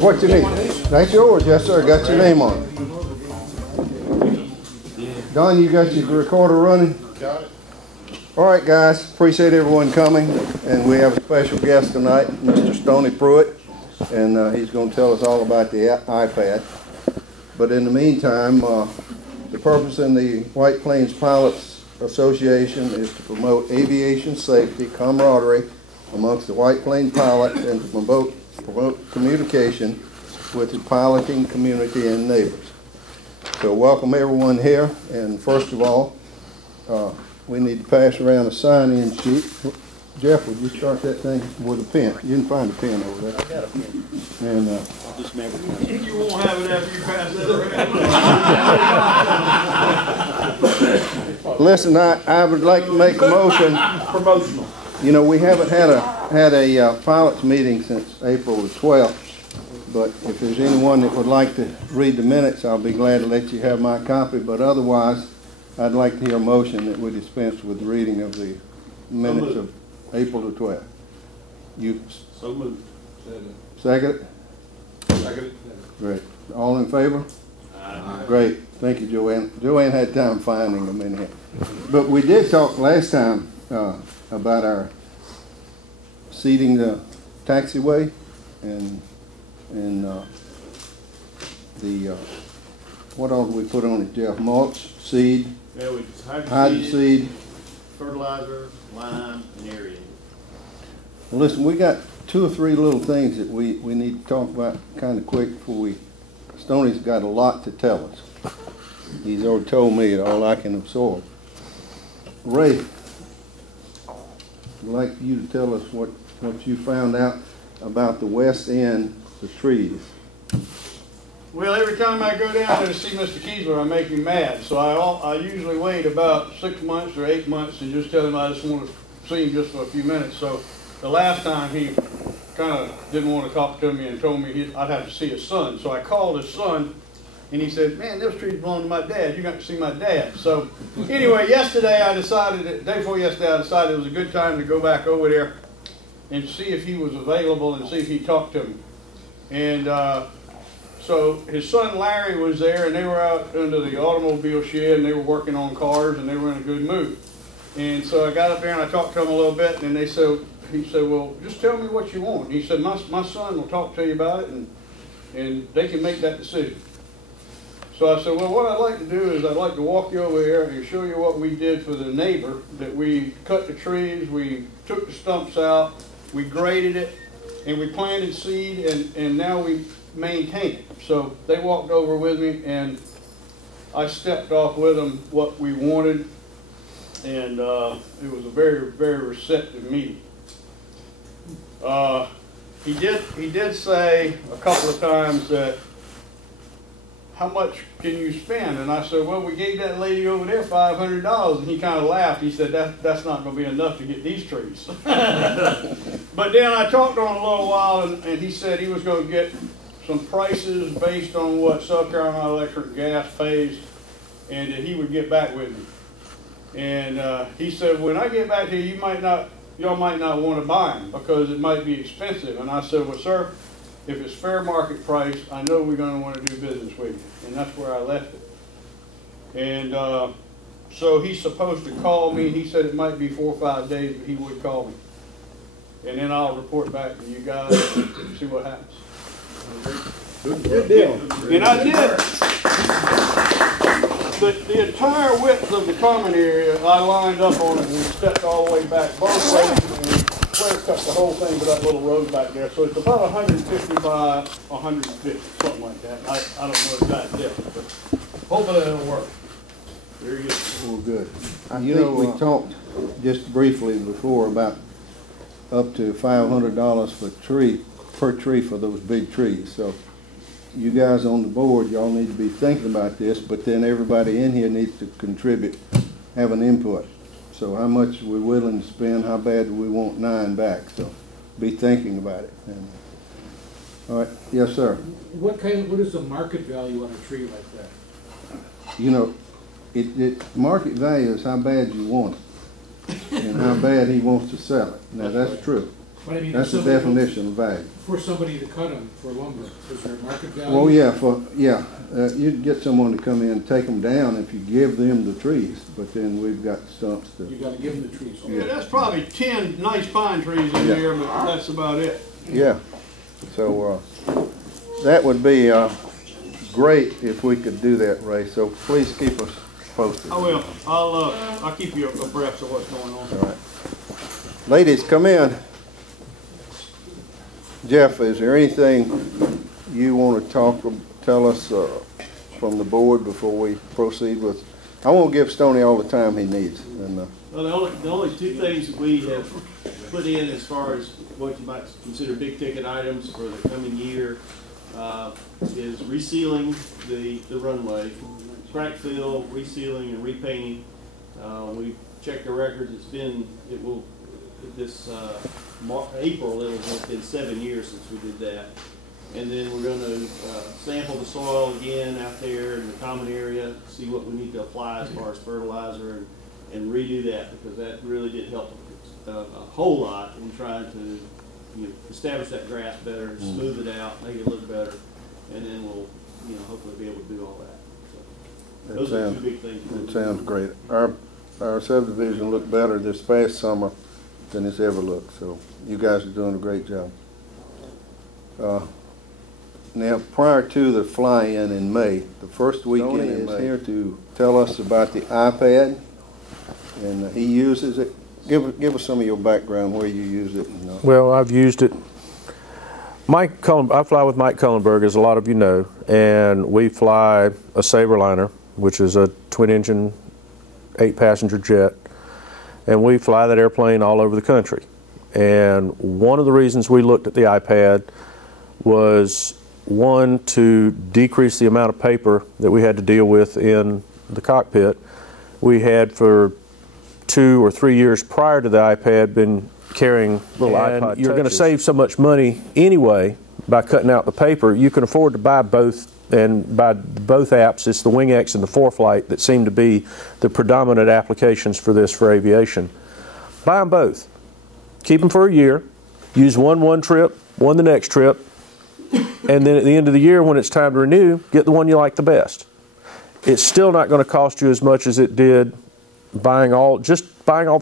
What you need? That's yours, yes sir. Got your name on it. Don, you got your recorder running? Got it. All right, guys. Appreciate everyone coming, and we have a special guest tonight, Mr. Stoney Truett, and he's going to tell us all about the iPad. But in the meantime, the purpose in the White Plains Pilots Association is to promote aviation safety, camaraderie amongst the White Plains pilots, and to promote communication with the piloting community and neighbors. So welcome everyone here, and first of all, we need to pass around a sign-in sheet. Jeff, would you start that thing with a pen? You can find a pen over there. I got a pen. And I'll just remember. You won't have it after you pass that around. listen, I would like to make a motion. Promotional. You know, we haven't had a pilots meeting since April the 12th, but if there's anyone that would like to read the minutes, I'll be glad to let you have my copy, but otherwise, I'd like to hear a motion that we dispense with the reading of the minutes of April the 12th. You? So moved. Second? Second. Great. All in favor? Aye. Great. Thank you, Joanne. Joanne had time finding them in here. But we did talk last time about our seeding the taxiway and the what else we put on it, Jeff? Mulch, seed, Yeah, we just hydroseed, fertilizer, lime, and aerating. Well, listen, we got 2 or 3 little things that we need to talk about kind of quick before we. Stoney's got a lot to tell us. He's already told me all I can absorb. Ray, I'd like you to tell us what you found out about the west end, the trees. Well, every time I go down there to see Mr. Kiesler, I make him mad. So I usually wait about 6 months or 8 months and just tell him I just want to see him just for a few minutes. So the last time he kind of didn't want to talk to me and told me I'd have to see his son. So I called his son, and he said, "Man, this tree's belong to my dad. You got to see my dad." So anyway, day before yesterday, I decided it was a good time to go back over there and see if he was available and see if he talked to me. And so his son Larry was there, and they were out under the automobile shed, and they were working on cars, and they were in a good mood. And so I got up there and I talked to him a little bit, and he said, "Well, just tell me what you want." He said, my son will talk to you about it, and they can make that decision. So I said, "Well, what I'd like to do is I'd like to walk you over here and show you what we did for the neighbor, that we cut the trees, we took the stumps out, we graded it, and we planted seed, and now we maintain it." So they walked over with me, and I stepped off with them what we wanted, and it was a very, very receptive meeting. He did say a couple of times that, "How much can you spend?" And I said, "Well, we gave that lady over there $500, and he kind of laughed. He said, that's not going to be enough to get these trees." But then I talked to him a little while, and he said he was going to get some prices based on what South Carolina Electric and Gas pays, and that he would get back with me. And he said, "When I get back here, y'all might not want to buy them because it might be expensive." And I said, "Well, sir, if it's fair market price, I know we're going to want to do business with you." And that's where I left it. And so he's supposed to call me. He said it might be 4 or 5 days, but he would call me. And then I'll report back to you guys and see what happens. Good deal. And I did. The entire width of the common area, I lined up on it and stepped all the way back both ways, and we square cut the whole thing with that little road back there. So it's about 150 by 150, something like that. I don't know exact depth, but hopefully it'll work. Very good. Well, good. I think we talked just briefly before about up to $500 per tree for those big trees. So you guys on the board, y'all need to be thinking about this, but then everybody in here needs to contribute, have an input. So how much we're willing to spend, how bad do we want 9 back? So be thinking about it. And, all right, yes, sir. What is the market value on a tree like that? You know, market value is how bad you want it, and how bad he wants to sell it. Now, that's true. But I mean, That's the definition of value. For somebody to cut them for lumber, is there a market value? Well, yeah, you'd get someone to come in and take them down if you give them the trees, but then we've got stumps You to, gotta give them the trees. Yeah, that's probably 10 nice pine trees in Yeah. there, but that's about it. yeah. So, that would be, great if we could do that, Ray, so please keep us posted. I will. I'll keep you abreast of what's going on. All right. Ladies, come in. Jeff, is there anything you want to tell us from the board before we proceed with? I won't give Stoney all the time he needs. And, Well, the only two things that we have put in as far as what you might consider big ticket items for the coming year is resealing the runway, crack fill, resealing and repainting. We checked the records. April, it has been 7 years since we did that. And then we're going to sample the soil again out there in the common area, see what we need to apply as far as fertilizer, and redo that, because that really did help a whole lot in trying to establish that grass better, smooth it out, make it look better, and then we'll hopefully be able to do all that. So those are the two big things. It sounds great. Our subdivision looked better this past summer than it's ever looked, so you guys are doing a great job. Now, prior to the fly-in in May, the first weekend in May, is here to tell us about the iPad, and he uses it. Give us some of your background, where you use it. Well, I've used it. I fly with Mike Cullenberg, as a lot of you know, and we fly a Saberliner, which is a twin-engine, 8-passenger jet, and we fly that airplane all over the country. And one of the reasons we looked at the iPad was, one, to decrease the amount of paper that we had to deal with in the cockpit. We had for 2 or 3 years prior to the iPad been carrying little iPod You're going to save so much money anyway by cutting out the paper. You can afford to buy both, and by both apps, it's the WingX and the ForeFlight that seem to be the predominant applications for this for aviation. Buy them both. Keep them for a year. Use one trip, one the next trip, and then at the end of the year, when it's time to renew, get the one you like the best. It's still not going to cost you as much as it did buying all the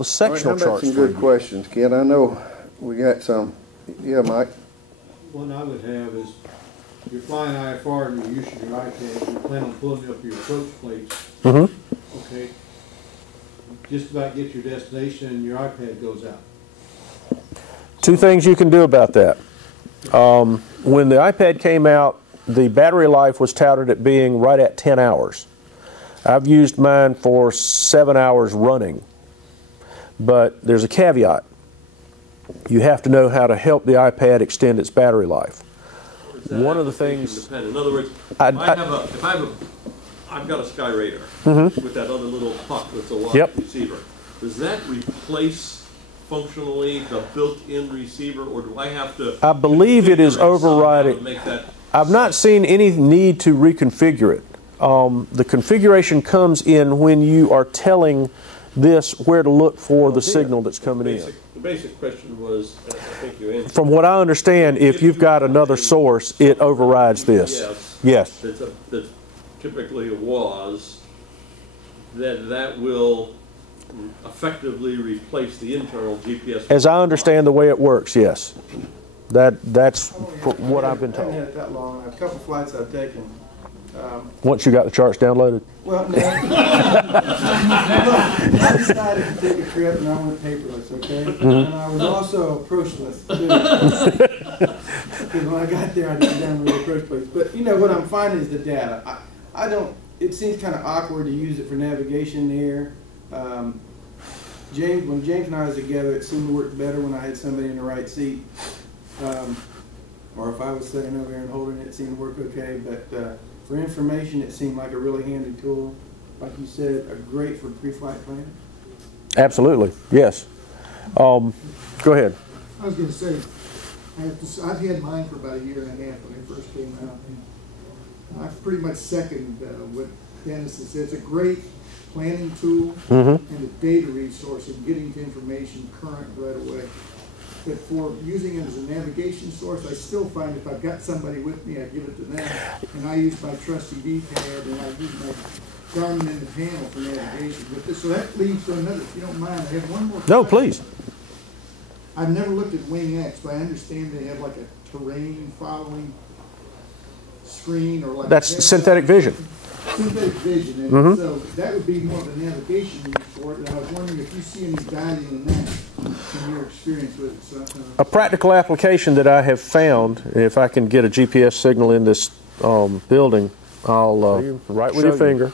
sectional charts. How about some good questions, kid? I know we got some. Yeah, Mike? One I would have is, you're flying IFR and you're using your iPad, you plan on pulling up your approach plates. Mm-hmm. Okay. Just about get your destination and your iPad goes out. Two things you can do about that. When the iPad came out, the battery life was touted at being right at 10 hours. I've used mine for 7 hours running. But there's a caveat. You have to know how to help the iPad extend its battery life. One of the things... In other words, I've got a Sky Radar with that other little puck that's a wireless receiver. Does that replace functionally the built-in receiver, or do I have to... I believe it is overriding. I've not seen any need to reconfigure it. The configuration comes in when you are telling this where to look for the signal that's coming in. The basic question was, I think you answered. From what I understand, if you've got another source, it overrides this. Yes. That's typically a WAS, that will effectively replace the internal GPS. As I understand the way it works, yes. That's what I've been told. I haven't had it that long. A couple flights I've taken. Once you got the charts downloaded? Well, no. I decided to take a trip and I went paperless, okay? And I was also approachless, too. Because when I got there, I didn't download the approach place. But, what I'm finding is the data. I don't, it seems kind of awkward to use it for navigation there. When James and I was together, it seemed to work better when I had somebody in the right seat. Or if I was sitting over here and holding it, it seemed to work okay. But for information, it seemed like a really handy tool. Like you said, great for pre-flight planning. Absolutely, yes. Go ahead. I was going to say, I've had mine for about 1.5 years when they first came out. And I pretty much second what Dennis has said. It's a great planning tool and a data resource and getting to information current right away. But for using it as a navigation source, I still find if I've got somebody with me, I give it to them, and I use my trusty D-pad, and I use my Garmin in the panel for navigation. But this, so that leads to another, if you don't mind, I have one more question. No, please. I've never looked at Wing X, but I understand they have like a terrain following screen or like That's synthetic vision. synthetic vision, and so that would be more of a navigation report, and I was wondering if you see any value in that from your experience with it. So, A practical application that I have found, if I can get a GPS signal in this building, I'll right with your finger.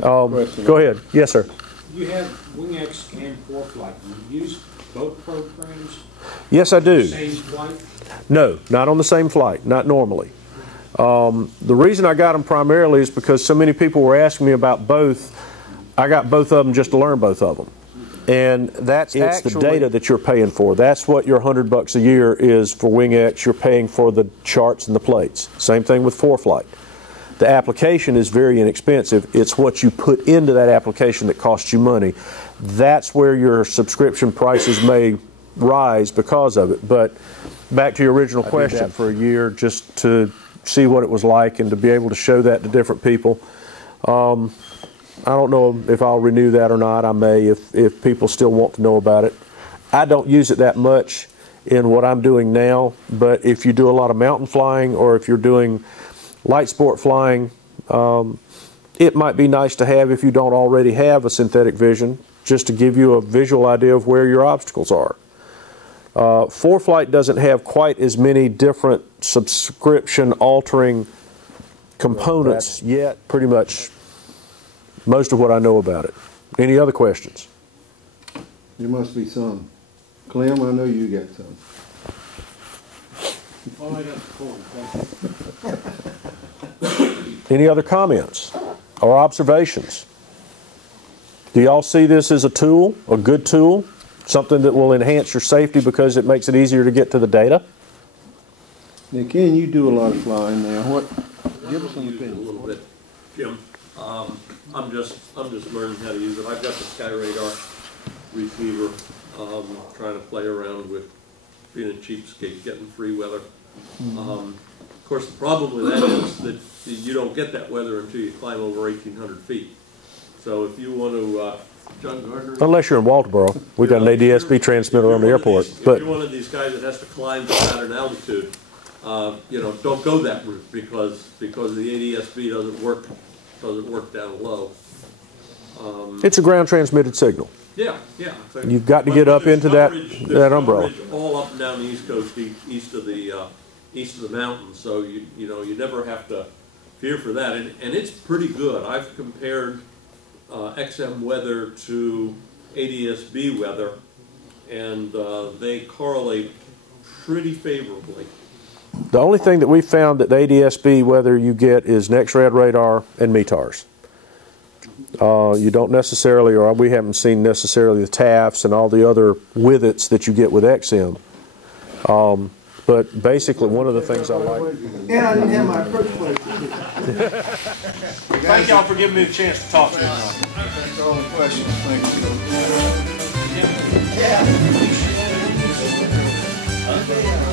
Go ahead. Yes, sir. You have WingX and ForeFlight. You use both programs? Yes, I do. Same flight? No, not on the same flight, not normally. The reason I got them primarily is because so many people were asking me about both. I got both of them just to learn both of them. And it's the data that you're paying for. That's what your $100 a year is for WingX. You're paying for the charts and the plates. Same thing with ForeFlight. The application is very inexpensive. It's what you put into that application that costs you money. That's where your subscription prices may rise because of it. But back to your original question, for a year just to see what it was like and to be able to show that to different people. I don't know if I'll renew that or not. I may if people still want to know about it. I don't use it that much in what I'm doing now, but if you do a lot of mountain flying or if you're doing light sport flying, it might be nice to have if you don't already have a synthetic vision, just to give you a visual idea of where your obstacles are. ForeFlight doesn't have quite as many different subscription altering components yet. Pretty much most of what I know about it. Any other questions? There must be some. Clem, I know you got some. Oh, I got the phone. Any other comments or observations? Do y'all see this as a tool, a good tool, something that will enhance your safety because it makes it easier to get to the data? Now, Ken, you do a lot of flying now. Give us some A opinion. little bit, Jim. I'm just learning how to use it. I've got the SkyRadar receiver, trying to play around with being a cheapskate, getting free weather. Of course, the problem with that is that you don't get that weather until you climb over 1,800 feet. So if you want to, John Gardner. Unless you're in Walterboro. We've got an ADSB transmitter on the airport. If you're one of these guys that has to climb to Saturn altitude, don't go that route because the ADSB doesn't work down low. It's a ground transmitted signal. Yeah. You've got to get up into that umbrella. All up and down the East Coast, east of the mountains. So you never have to fear for that, and it's pretty good. I've compared XM weather to ADSB weather, and they correlate pretty favorably. The only thing that we found that the ADSB weather you get is NexRad radar and METARs. You don't necessarily, or we haven't seen necessarily the TAFs and all the other withets that you get with XM. But basically, one of the things I like. And I didn't have my approach plate either. Thank y'all for giving me a chance to talk to you. Thanks for all the questions. Thank you. Yeah.